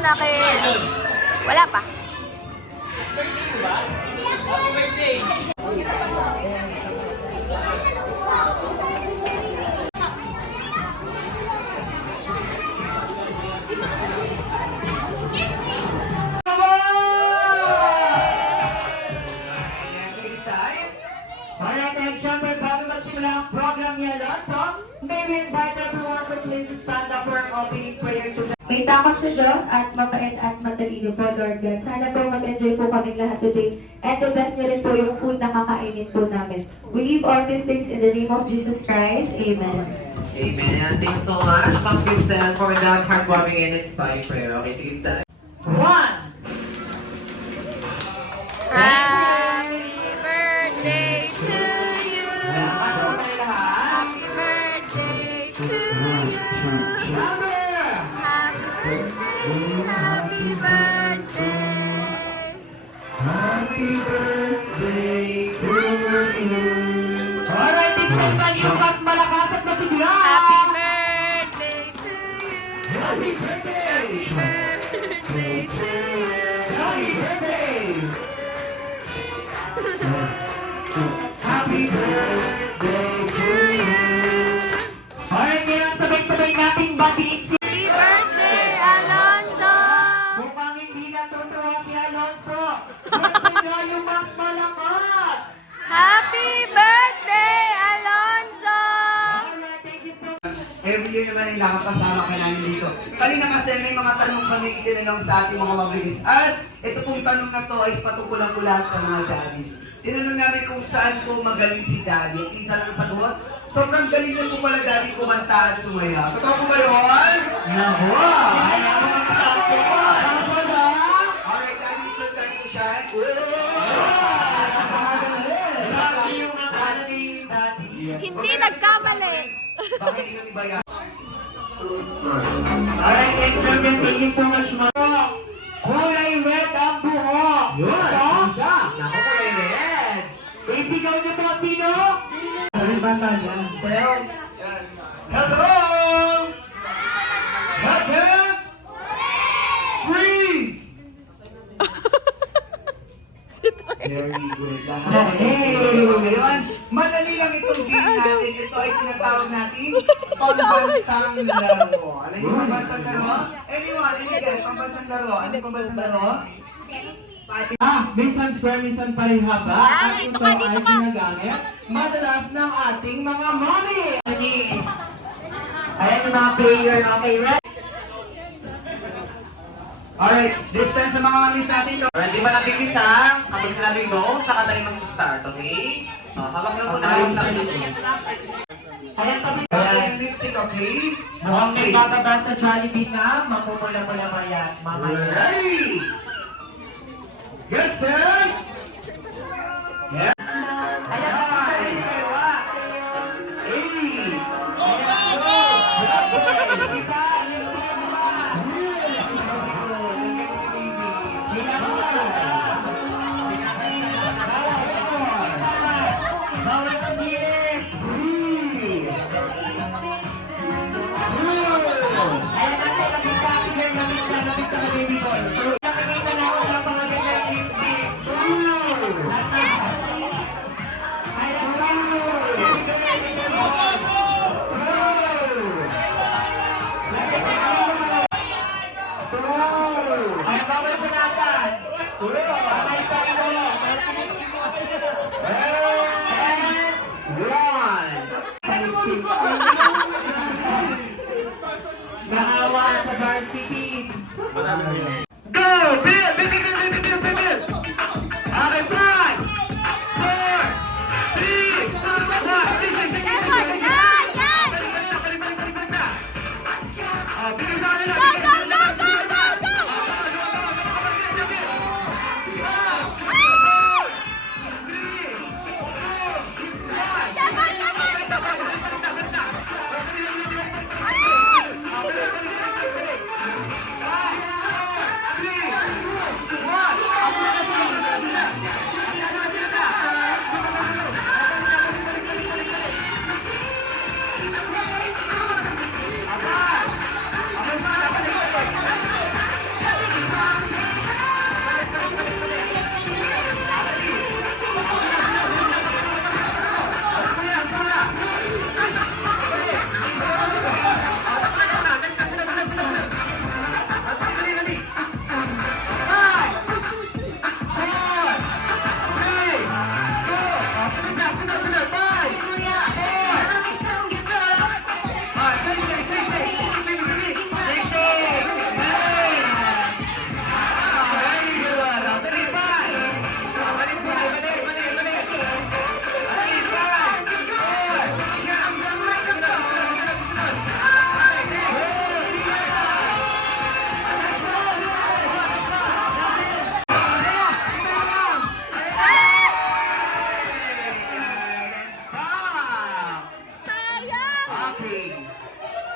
na kay... Wala pa. Alright, and syempre, bago magsimula ang program niya, so may we invite everyone to please stand up for an opening prayer to May takot sa Diyos at mabait at matalino po, Lord God. Sana po mag-enjoy po kaming lahat today. And the best nyo rin po yung food na kakainin po namin. We leave all these things in the name of Jesus Christ. Amen. Amen. Thanks so much, Ma'am Crystal, for that heartwarming and inspiring prayer. Okay, sige, stand. one. Happy birthday to you. Happy birthday to you. Happy birthday. Happy birthday to you. Alright, this time man yung mas malakas at masigla. Happy birthday to you. Happy birthday. Birthday to you. Happy birthday. Happy birthday to you. Alright, ngayon sabay-sabay nating batiin si... Happy birthday, Alonzo. Mukhang hindi natutuwa si Alonzo. Gusto niya yung mas malakas. Happy birthday, Alonzo. Alright, thank you so much. Every year naman yung nakakasama ka namin dito. Kanina kasi may mga tanong kami itinanong sa ating mga mabilis. At ito pong tanong na to ay patungkulan ko lahat sa mga daddy. Tinanong namin kung saan po magaling si daddy. At isa lang sagot, sobrang galing na po pala daddy kumanta at sumaya. Totoo po ba yun? Naku! Ay, naku, masasabi ko. Ano ba? Alright, daddy, so thank you, Shine. Grabe yung akala ni daddy. Hindi nagkamali. Bakit hindi kami bayan? Alright, next round, thank you so much, mga. Kulay red ang buhok. Yun, Ito? siya. Naku po, red. Isigaw niyo po, sino? Ano ba tayo? Sel? Hello! Welcome! Freeze! Very good. Hey! Ngayon, madali lang itong game natin. Ito ay tinatawag natin pambansang laro. Alam niyo pambansang laro? Anyone, guys, pambansang laro. Ano pambansang laro? Minsan square, minsan parihaba. Yan, At dito ito ka, dito ay ka. ginagamit madalas ng ating mga mommy. Ayan yung mga player. Okay, ready? Alright, this time sa mga mamis natin. Alright, di ba nagkikisa? Kapag sinabing go, saka tayo mag-start, okay? Habang lang po tayo sa inyo. Ayan, tabi. Okay, lipstick, okay? Mukhang may bababa sa Jollibee na. Mamumula-mula pa yan. Mamaya. Ready? Get set! Yeah. Ayan, tabi. Hey!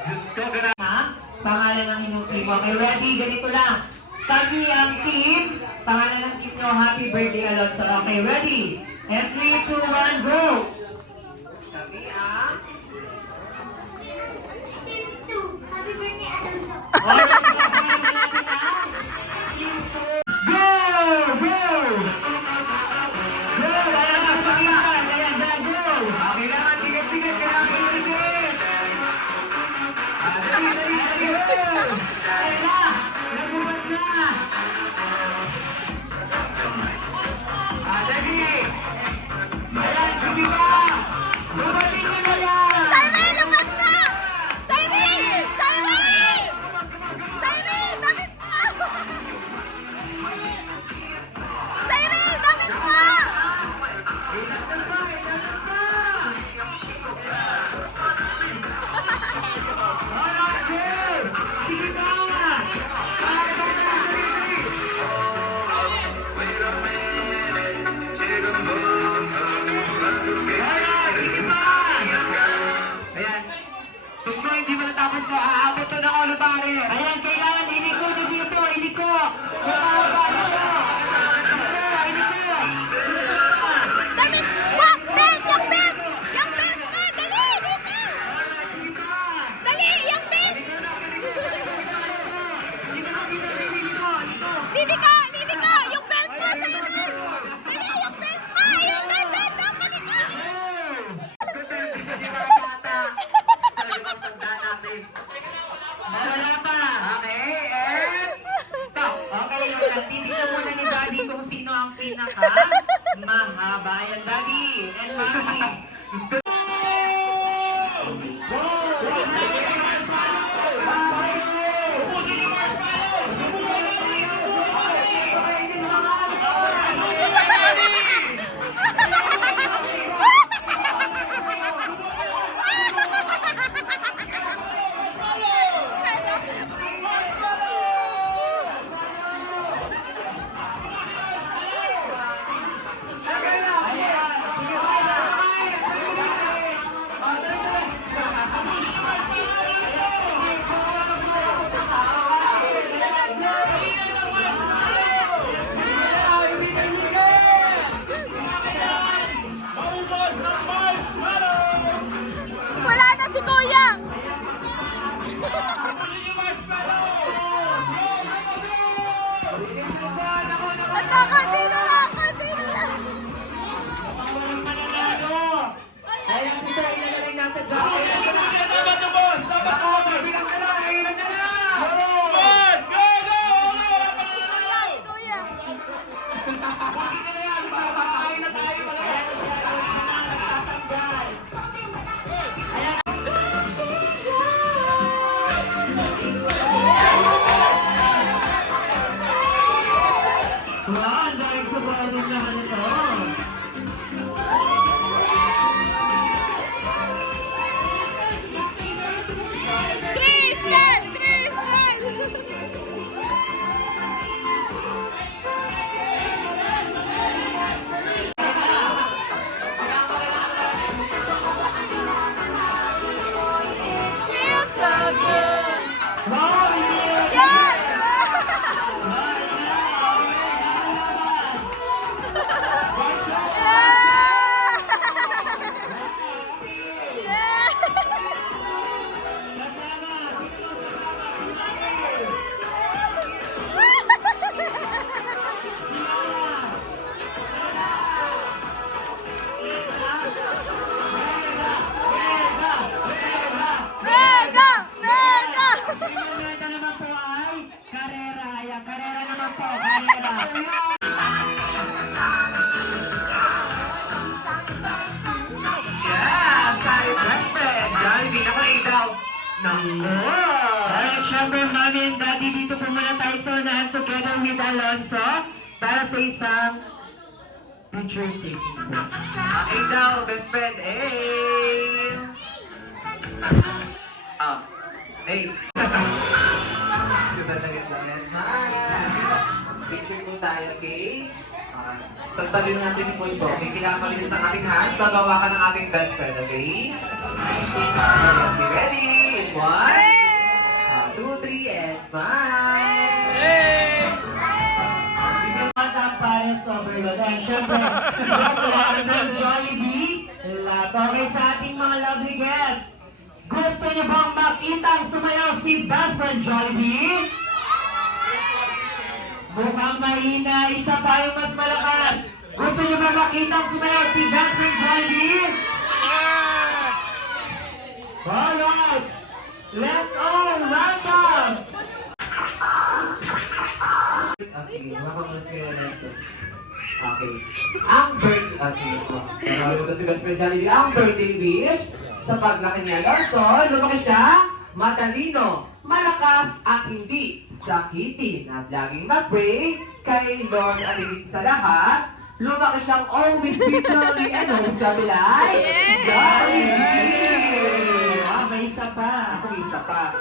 Diyos ko, ganun. Ha? Pangalan ng inyong team. Okay, ready? Ganito lang. Tagi ang team. Pangalan ng team nyo, happy birthday, Alonso. Okay, ready? And 3, 2, 1, go! Sabi ang... Alright, pangalan natin ang team 2. Go! Go! Go! Ayan na, pakita. Ayan na, go! Okay naman, sigat-sigat ka namin ulit. Dali, dali, dali, go! Ayan na! Nagulat na! Dali! Ayan, sige ka! Dumating na na yan! Cyril, lumat na! Cyril! Cyril! Cyril, damit mo! Cyril, damit mo! Alright, go! Sige ka! Alright, sige pa! Ayan. Gusto hindi mo natapos ko, aabot to ng ulo pare. Ayan, kailangan iliko na dito, iliko! Iliko! Iliko! Damit mo! Belt! Yung belt! Yung belt mo! Dali! Dito! Dali! Yung belt! Lili ka! Lili ka! Yung belt mo, Cyril! Dali! Yung belt mo! Ayun! Doon! Doon! Doon! Balik ka! Wala pa! Okay, and... Stop! Okay, yun. Titignan muna ni Daddy kung sino ang pinaka mahaba. Ayan, Daddy and Mami. Wala na si Kuya! Nagkakanti na lang! Kanti na lang! Walang mananalo. Ayan, si Sir, ilan na nasa jacket. Si Kuya! Wow, ang dahil sa ballroom naman ito. Tristan! Tristan! Feels so good! Wow, yeah! Yan! Mega! Mega! Ito naman po ay karera. Ayan, karera naman po, karera. Yeah, sorry, best friend. Dahil di naman ikaw. Alright, syempre, Mami and Daddy, dito po muna tayo sa unahan together with Alonso para sa isang picture taking po. Ikaw, best friend. Hey! Hey! Diba na ito? Picture po tayo, okay? Pagtalin natin po ito. Okay, kailangan malinis ang ating hands. Gagawa ka ng ating best friend, okay? Okay, ready? 1, And syempre, ng Jollibee. Okay sa ating mga lovely guests. Gusto niyo bang makitang sumayaw si best friend Jollibee? Mukhang mahina. Isa pa yung mas malakas. Gusto niyo ba makitang sumayaw si best friend Jollibee? Alright! Let's all round up! Sige, makakas kayo na ito. Okay. Ang birthday, sige po. Marami ko si Best Friend Jollibee. Ang birthday wish, sa paglaki niya, so, lumaki siya, matalino, malakas at hindi sakitin. At laging mag-pray kay Lord at higit sa lahat, lumaki siyang always spiritually and always kabilay. Jollibee! May isa pa. Ako isa pa.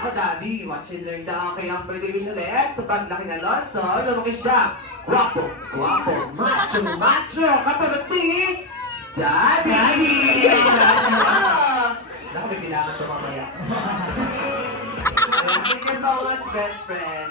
Ako, Daddy, watch and learn na kay ang birthday wish ulit. Sa paglaki na Lonso, lumaki siya. Guwapo, guwapo, macho, macho. Katulad si Daddy! Naku, may kailangan ito mamaya. Thank you so much, best friend.